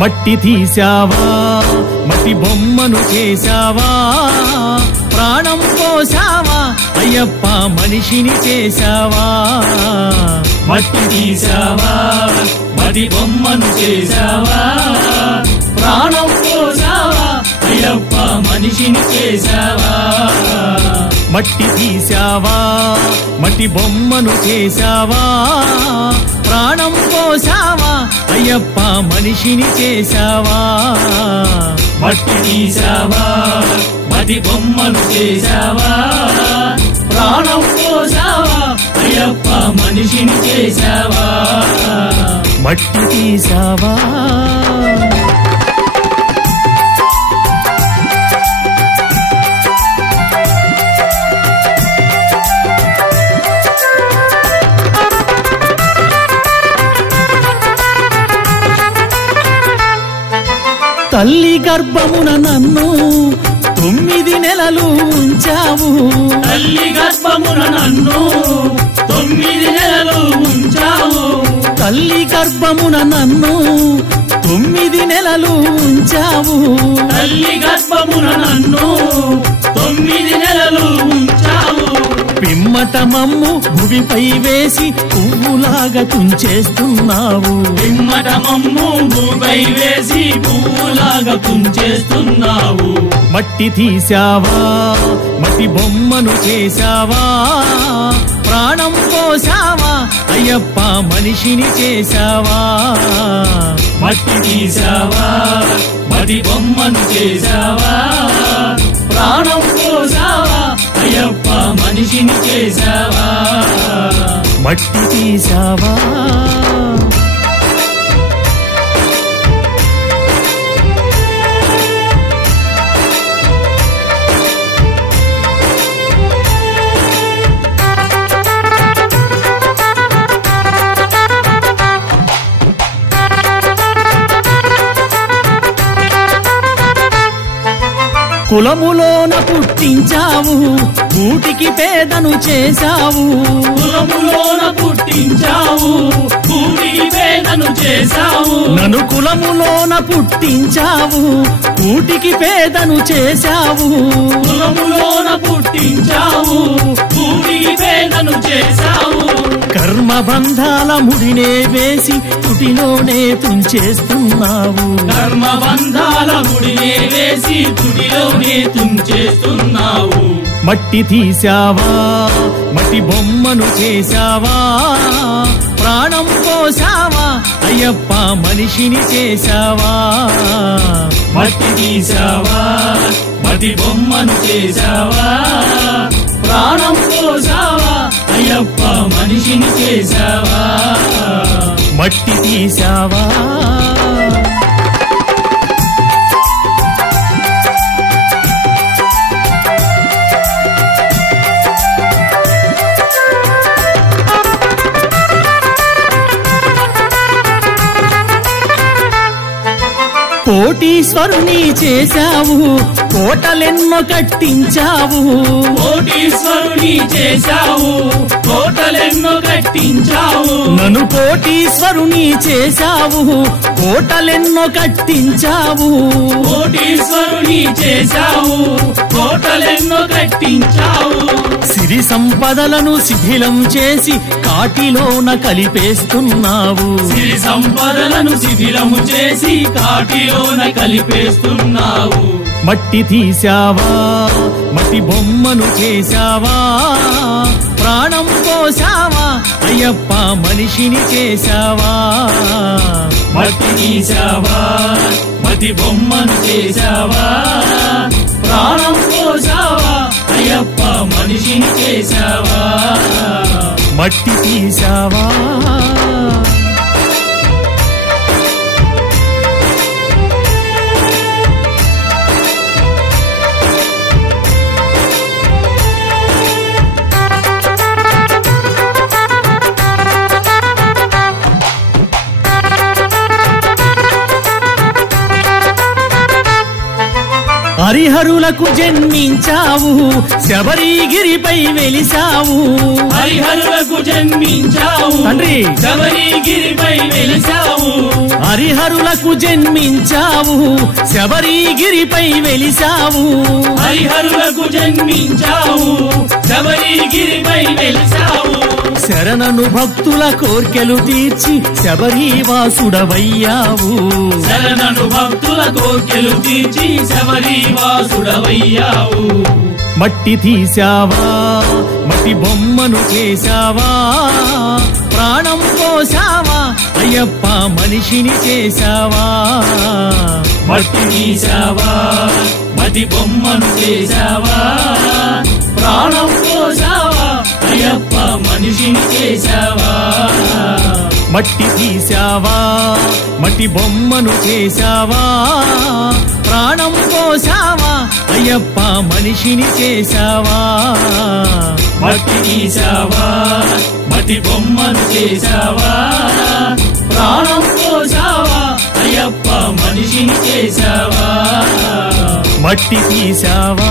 మట్టి తీసావా మట్టి బొమ్మను చేసావా ప్రాణం పోసావా అయ్యప్ప మనిషిని చేసావా మట్టి తీసావా మట్టి బొమ్మను చేసావా ప్రాణం పోసావా అయ్యప్ప మనిషిని చేసావా మట్టి తీసావా మట్టి బొమ్మను చేసావా ప్రాణం పోసావా అయ్యప్ప మనిషిని చేసావా మట్టి తీసావా మట్టి బొమ్మను చేసావా ప్రాణం పోసావా అయ్యప్ప మనిషిని చేసావా మట్టి తీసావా తల్లి గర్భమున నన్ను 9 నెలలు ఉంచావు తల్లి గర్భమున నన్ను 9 నెలలు ఉంచావు తల్లి గర్భమున నన్ను 9 నెలలు ఉంచావు తల్లి గర్భమున నన్ను 9 నెలలు ఉంచావు పిమ్మట మమ్ము భూమిపై వేసి పువ్వులాగా తుంచేస్తున్నావు పిమ్మట మమ్ము భూమిపై వేసి పువ్వులాగా తుంచేస్తున్నావు మట్టి తీసావా మట్టి బొమ్మను చేసావా ప్రాణం పోసావా అయ్యప్ప మనిషిని చేసావా మట్టి తీసావా మట్టి బొమ్మను చేసావా ప్రాణం పోసావా అయ్యప్ప మనిషిని చేసావా మట్టి తీసావా కులములోన పుట్టించావు కూటికి పేదను చేశావు కులములోన పుట్టించావు కూటికి పేదను చేశావు నన్ను కులములోన పుట్టించావు కూటికి పేదను చేశావు కులములోన పుట్టించావు కూటికి పేదను చేశావు కర్మ బంధాల ముడినే వేసి తుటిలోనే తుంచేస్తున్నావు కర్మ బంధాల ముడినే వేసి తుడిలోనే తుంచేస్తున్నావు మట్టి తీసావా మట్టి బొమ్మను చేసావా ప్రాణం పోసావా అయ్యప్ప మనిషిని చేసావా మట్టి తీసావా మట్టి బొమ్మను చేసావా ప్రాణం పోసావా అయ్యప్ప మనిషిని చేసావా మట్టి తీసావా కోటీశ్వరుని చేశావు కోటలెన్నో కట్టించావు కోటీశ్వరుని చేశావు కోటలెన్నో కట్టించావు నన్ను కోటీశ్వరుని చేశావు కోటలెన్నో కట్టించావు కోటీశ్వరుని చేశావు కోటలెన్నో కట్టించావు సిరి సంపదలను శిథిలం చేసి కాటిలోన కలిపేస్తున్నావు సిరి సంపదలను శిథిలము చేసి కాటిలోన కలిపేస్తున్నావు మట్టి తీసావా మట్టి బొమ్మను చేసావా ప్రాణం పోసావా అయ్యప్ప మనిషిని చేసావా మట్టి తీసావా మట్టి బొమ్మను చేసావా ప్రాణం పోసావా అయ్యప్ప మనిషిని చేసావా మట్టి తీసావా హరిహరులకు జన్మించావు శబరిగిరిపై వెలిసావు హరిహరులకు జన్మించావు తండ్రి శబరిగిరిపై వెలిసావు హరిహరులకు జన్మించావు శబరిగిరిపై వెలిసావు హరిహరులకు జన్మించావు శబరిగిరిపై వెలిసావు శరణను భక్తుల కోర్కెలు తీర్చి శబరివాసుడవయ్యావు శరణను భక్తుల కోర్కెలు తీర్చి శబరివాసుడవయ్యావు మట్టి తీసావా మట్టి బొమ్మను చేశావా ప్రాణం పోసావా అయ్యప్ప మనిషిని చేశావా మట్టి తీసావా మట్టి బొమ్మను చేశావా ప్రాణం పోసావా అయ్యప్ప మనిషిని చేశావా మట్టి తీసావా మట్టి బొమ్మను చేశావా ప్రాణం పోసావా అయ్యప్ప మనిషిని చేశావా మట్టి తీసావా మట్టి బొమ్మను చేశావా ప్రాణం పోసావా అయ్యప్ప మనిషిని చేశావా మట్టి తీసావా